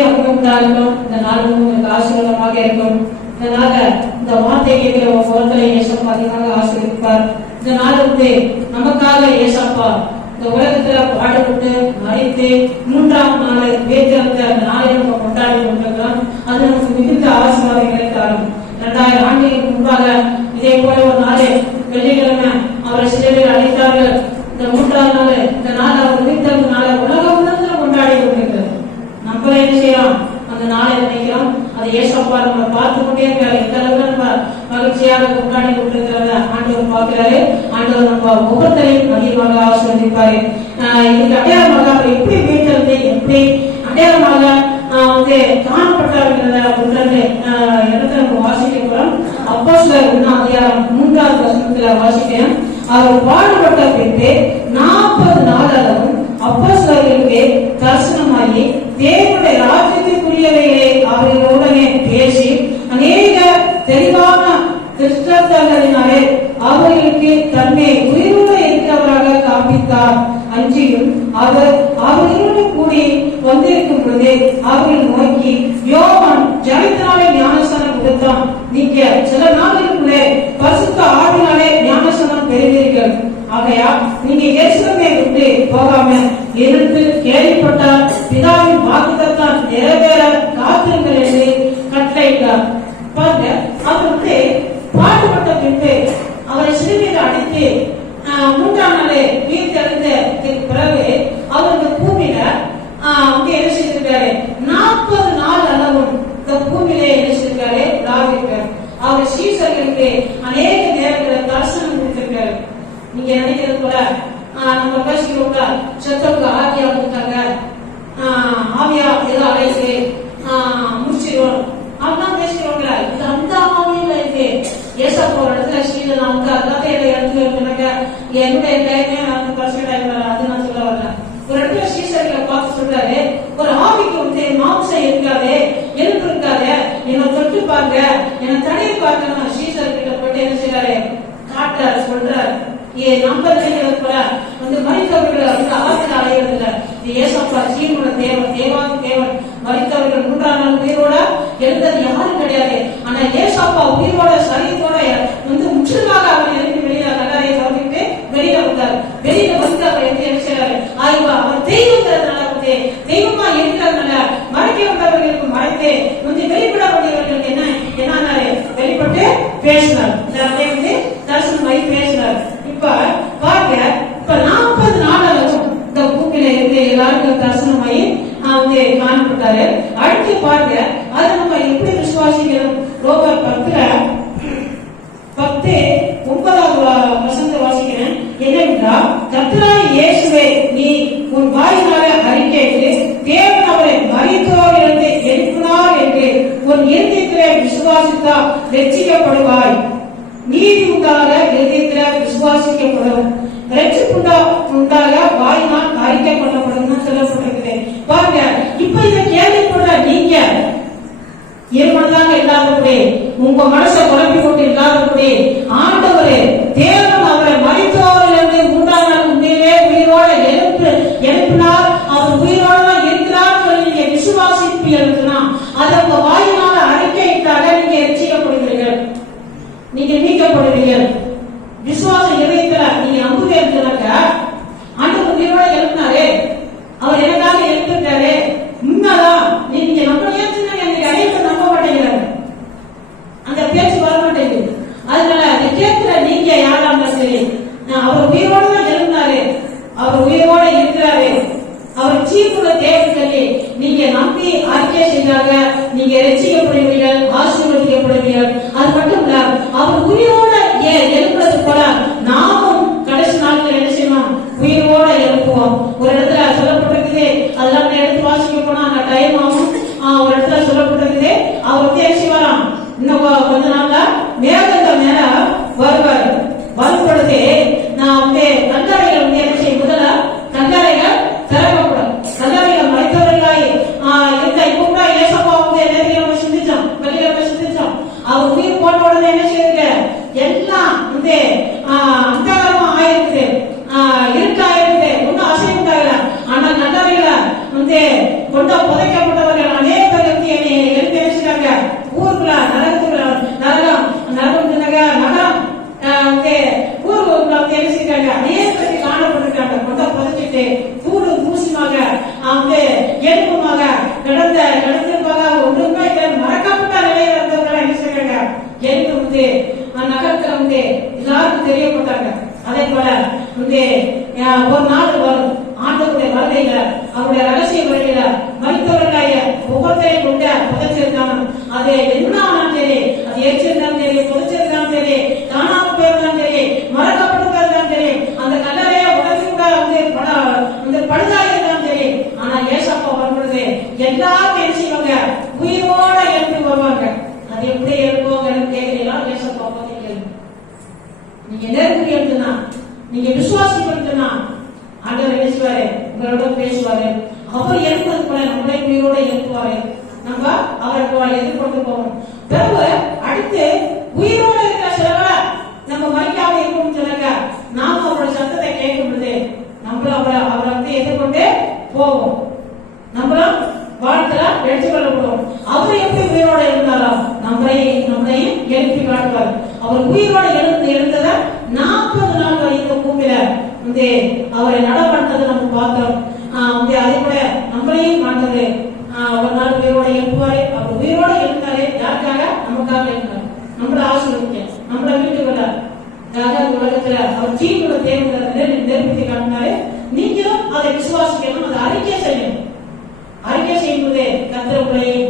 இருக்கும் இந்த நாள் உங்களுக்கு ஆசீர்வாதமாக இருக்கும். இதனால இந்த வார்த்தை கேட்கிற ஒரு குரத்துல ஏசப்பா அதிகமாக ஆசீர்வதிப்பார். இந்த நாள் வந்து நமக்காக ஏசப்பா இந்த உலகத்துல பாடுபட்டு மறித்து மூன்றாம் நாள் வேத்திருந்த அந்த நாளை நம்ம கொண்டாடி கொண்டிருக்கிறோம் அது நமக்கு மிகுந்த ஆசீர்வாதங்களை தரும் இரண்டாயிரம் ஆண்டுகளுக்கு முன்பாக இதே போல ஒரு நாளே வெள்ளிக்கிழமை அவரை சிலையில் அழைத்தார்கள் இந்த மூன்றாவது நாள் இந்த நாள் அவர் உயிர்த்தெழுந்த நாளை உலகம் முழுவதும் கொண்டாடி கொண்டிருக்கிறது நம்மள என்ன செய்யறோம் அந்த நாளை நினைக்கிறோம் அது நம்ம பார்த்து கொண்டே இருக்காரு. எந்த அளவுக்கு நம்ம மகிழ்ச்சியாக கொண்டாடி கொண்டிருக்கிறத ஆண்டவர் பார்க்கிறாரு. ஆண்டவர் நம்ம ஆசிர்வதிப்பாரு. இதுக்கு அடையாளமாக அவர் எப்படி வீட்டிலிருந்து எப்படி அடையாளமாக வந்து காணப்பட்டாருங்கிறத இடத்துல நம்ம வாசிக்க போறோம். அப்போ சில அதிகாரம் மூன்றாவது வசனத்துல வாசிக்கிறேன். அவர் பாடுபட்ட பின்பு நாற்பது நாள் அளவும் அப்போஸ்தலர்களுக்கு தரிசனமாகி தேவனுடைய ராஜ்யத்திற்குரியவைகளை அவர்களுடனே பேசி அநேக தெளிவான திருஷ்டங்களினாலே அவர்களுக்கு தன்னை உயிருள்ள இருக்கிறவராக காண்பித்தார். அன்றியும் அவர் அவர்களோடு கூடி வந்திருக்கும் பொழுது அவர்கள் நோக்கி யோவான் ஜனத்தினாலே ஞானசனம் கொடுத்தான். நீங்க சில நாட்களுக்குள்ளே பசுத்த ஆவினாலே ஞானசனம் பெறுவீர்கள். ஆகையா நீங்க இயேசுவை விட்டு போகாம இருந்து கேள்விப்பட்டால் பிதாவின் வாக்குத்தான் காத்திருங்கள் என்று கட்டளையிட்டார். பாருங்க அவர் வந்து பாடுபட்ட பின்பு அவரை சிறுமியில் அடித்து ஆஹ், மூன்றாம் நாளே உயிர் தெழுந்ததுக்கு பிறகு அவர் இந்த பூமியில ஆஹ், வந்து என்ன செய்திருக்காரு நாற்பது நாள் அளவும் இந்த பூமியிலே என்ன செய்திருக்காரு ராவிருக்காரு அவர் சீசர்களுக்கு அநேக நேரங்களில் தரிசனம் கொடுத்திருக்காரு நீங்க நினைக்கிறது போல ஆஹ், நம்ம பேசிக்கிறோம்ல செத்தவங்க ஆவியா வந்துட்டாங்க ஆஹ், ஆவியா ஏதோ அழைச்சு முடிச்சிடும் அப்படிலாம் பேசிக்கிறோம்ல இது அந்த ஆவியில இருக்கு ஏசப்பா ஒரு இடத்துல ஸ்ரீல நான் வந்து அதான் என்ன இடத்துல இருக்குனாக்க என்னுடைய டைமே அந்த பர்சன் டைம் அது நான் சொல்ல வரல. ஒரு இடத்துல ஸ்ரீசரிகளை பார்த்து சொல்றாரு ஒரு ஆவிக்கு வந்து மாம்சம் இருக்காது எலும்பு இருக்காது என்னை தொட்டு பாருங்க என்னை தடவி பார்க்கணும் ஸ்ரீசர் கிட்ட போட்டு என்ன செய்யறாரு காட்டுறாரு சொல்றாரு. ஏ நம்பர் செய்யறது போல வந்து மறித்தவர்களை வந்து ஆசையில் அடைகிறது ஏசப்பா ஜீவனோட தேவன் தேவான் தேவன். மறித்தவர்கள் மூன்றாம் நாள் உயிரோட எழுந்தது யாரும் கிடையாது. ஆனா ஏசப்பா உயிரோட சரீரத்தோட வந்து முற்றிலுமாக அவர் எழுப்பி வெளியில கல்லாரையை திறந்துட்டு வெளியில வந்தார் வெளியில வந்து அவர் எப்படி என்ன செய்யறாரு ஆய்வா அவர் தெய்வங்கிறதுனால வந்து தெய்வமா இருக்கிறதுனால மறைக்க வந்தவர்களுக்கு மறைத்து வந்து வெளிப்பட வேண்டியவர்களுக்கு என்ன என்னாரு வெளிப்பட்டு பேசினார் இந்த அப்படியே வந்து தரிசனமாகி பேசினார் இப்ப பாருங்க இப்ப நாற்பது நாள் அளவும் இந்த பூக்கில இருந்து எல்லாருக்கும் தரிசனமாகி ஆஹ், வந்து கொடுத்தாரு. அடுத்து பாருங்க. அதை நம்ம எப்படி விசுவாசிக்கணும்? ரோமர் பத்துல பத்து ஒன்பதாவது வசந்த வாசிக்கிறேன். என்னவென்றால் கர்த்தராய் இயேசுவே நீ உன் வாயினால அறிக்கையிட்டு தேவன் அவரை மறித்தோரிலிருந்து எழுப்பினார் என்று உன் இருதயத்திலே விசுவாசித்தால் ரட்சிக்கப்படுவாய் நீதி உண்டாக இருதயத்திலே விசுவாசிக்கப்படும். ரட்சிப்புண்டா உண்டாக வாயினால் அறிக்கை பண்ணப்படும் சொல்லப்பட்டிருக்குது பாருங்க இப்ப இதை நீங்க இருமனதாக இல்லாதபடி உங்க மனசை குழப்பி கொண்டு இல்லாதபடி ஆண்டவரே தேவன் அவரை மறித்தோரிலிருந்து மூன்றாம் நாள் உண்மையிலே உயிரோட எழுப்பு எழுப்பினார். அவர் உயிரோட இருக்கிறார் நீங்க விசுவாசிப்பீர்கள்னா அதை உங்க வாயினால அறிக்கையிட்டாக நீங்க எச்சரிக்கப்படுகிறீர்கள் நீங்க மீட்கப்படுவீர்கள் விசுவாசம் இதயத்துல நீங்க நம்புவீர்களாக்க ஆண்டவர் உயிரோட எழுப்பினாரே அவர் எனக்காக எழுப்பிட்டாரு உண்மைதான் நீங்க நம்பணும் ஏன் சொன்னாங்க எனக்கு அனைத்து நம்ப மாட்டேங்கிறாங்க அந்த பேச்சு வர மாட்டேங்குது அதனால அதை கேட்கிற நீங்க யாரா இருந்தாலும் சரி நான் அவர் உயிரோட தான் எழுந்தாரு அவர் உயிரோட இருக்கிறாரு அவர் சீக்குள்ள நீங்க நம்பி அறிக்கை செய்தாங்க நீங்க ரசிக்கப்படுவீர்கள் ஆசீர்வதிக்கப்படுவீர்கள். அது மட்டும் இல்ல அவர் உரிய வந்து கூடு கூசுமாக அவங்க எலும்புமாக நடந்த கடத்திற்காக ஒன்றுமே மறக்கப்பட்ட நிலையில இருந்தவங்க என்ன செய்யறாங்க எலும்பு வந்து நகரத்துல வந்து எல்லாருக்கும் தெரியப்பட்டாங்க அதே போல வந்து ஒரு நாள் வரும் ஆண்டவருடைய வருகையில அவருடைய ரகசிய வருகையில மருத்துவர்களாய ஒவ்வொருத்தரையும் கொண்டு புதைச்சிருந்தாங்க அதை என்ன எல்லாரும் என்ன உயிரோட எழுப்பி வருவாங்க அது எப்படி எழுப்புவாங்கன்னு கேட்கிறீங்களா? பேச போகும் நீங்க நேர்மையை எழுதுனா நீங்க விசுவாசிப்படுத்தினா? ஆண்டவர் என்ன செய்வாரு? உங்களோட பேசுவாரு. அவர் எழுப்புறது போல நம்மளே உயிரோட எழுப்புவாரு. நம்ம அவரை எதிர்கொண்டு போவோம். பிறகு அடுத்து உயிரோட இருக்கிற சிலவரை நம்ம மறிக்காம இருக்கணும்னு சொன்னாங்க நாம அவரோட சத்தத்தை கேட்கும் பொழுது நம்மளும் அவரை அவரை வந்து எதிர்கொண்டு போவோம். நம்மளும் வாழ்த்துல வெற்றி கொள்ளப்படுவோம் அவர் எப்படி உயிரோட இருந்தாரோ நம்மளை நம்மளையும் எழுப்பி காட்டுவார் அவர் உயிரோட எழுந்து எழுந்தத நாற்பது நாள் வரைக்கும் இந்த வந்து அவரை நடப்பட்டதை நம்ம பார்த்தோம். ஆஹ் வந்து அதே போல நம்மளையும் மாண்டவர் ஒரு நாள் உயிரோட எழுப்புவாரு. அவர் உயிரோட எழுந்தாரு. யாருக்காக? நமக்காக எழுந்தார். நம்மள ஆசிரியர் நம்மள வீட்டுக்குள்ள அதாவது உலகத்துல அவர் ஜீவனோட தேவைங்கிறத நிரூபித்து காட்டினாரு. நீங்களும் அதை விசுவாசிக்கணும் அதை அறிக்கை செய்யணும். அறிக்கை செய்யும்போது கத்திர உங்களை